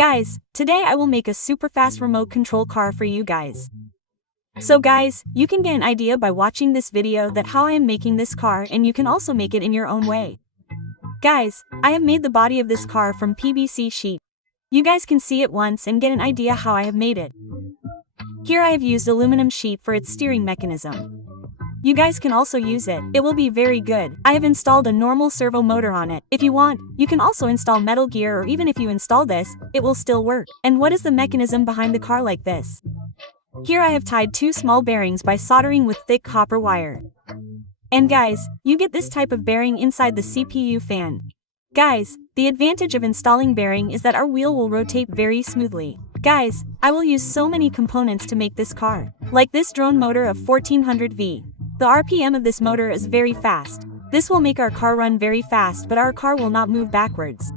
Guys, today I will make a super fast remote control car for you guys. So guys, you can get an idea by watching this video that how I am making this car, and you can also make it in your own way. Guys, I have made the body of this car from PVC sheet. You guys can see it once and get an idea how I have made it. Here I have used aluminum sheet for its steering mechanism. You guys can also use it, it will be very good. I have installed a normal servo motor on it. If you want, you can also install metal gear, or even if you install this, it will still work. And what is the mechanism behind the car like this? Here I have tied two small bearings by soldering with thick copper wire. And guys, you get this type of bearing inside the CPU fan. Guys, the advantage of installing bearing is that our wheel will rotate very smoothly. Guys, I will use so many components to make this car. Like this drone motor of 1400 V. The RPM of this motor is very fast. This will make our car run very fast, but our car will not move backwards.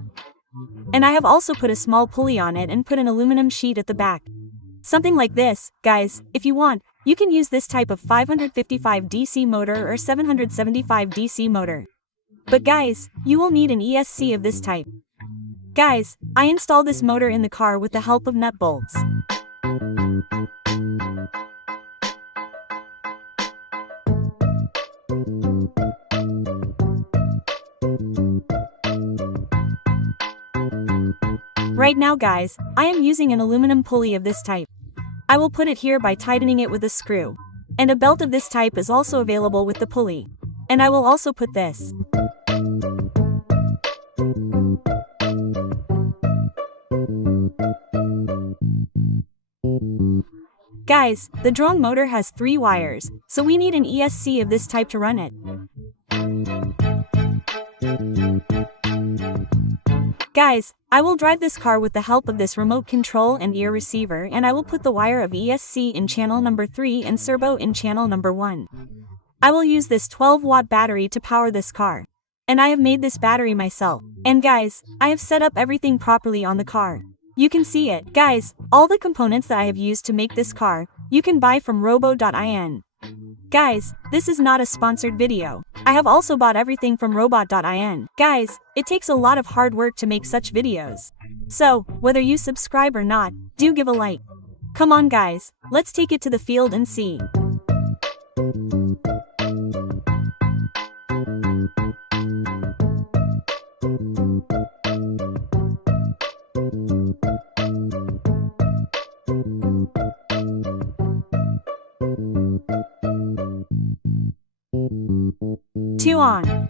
And I have also put a small pulley on it and put an aluminum sheet at the back. Something like this. Guys, if you want, you can use this type of 555 DC motor or 775 DC motor. But guys, you will need an ESC of this type. Guys, I installed this motor in the car with the help of nut bolts. Right now guys, I am using an aluminum pulley of this type. I will put it here by tightening it with a screw. And a belt of this type is also available with the pulley. And I will also put this. Guys, the drone motor has 3 wires, so we need an ESC of this type to run it. Guys, I will drive this car with the help of this remote control and ear receiver, and I will put the wire of ESC in channel number 3 and servo in channel number 1. I will use this 12-watt battery to power this car. And I have made this battery myself. And guys, I have set up everything properly on the car. You can see it. Guys, all the components that I have used to make this car, you can buy from robo.in. Guys, this is not a sponsored video. I have also bought everything from robot.in. Guys, it takes a lot of hard work to make such videos. So, whether you subscribe or not, do give a like. Come on guys, let's take it to the field and see. Two on.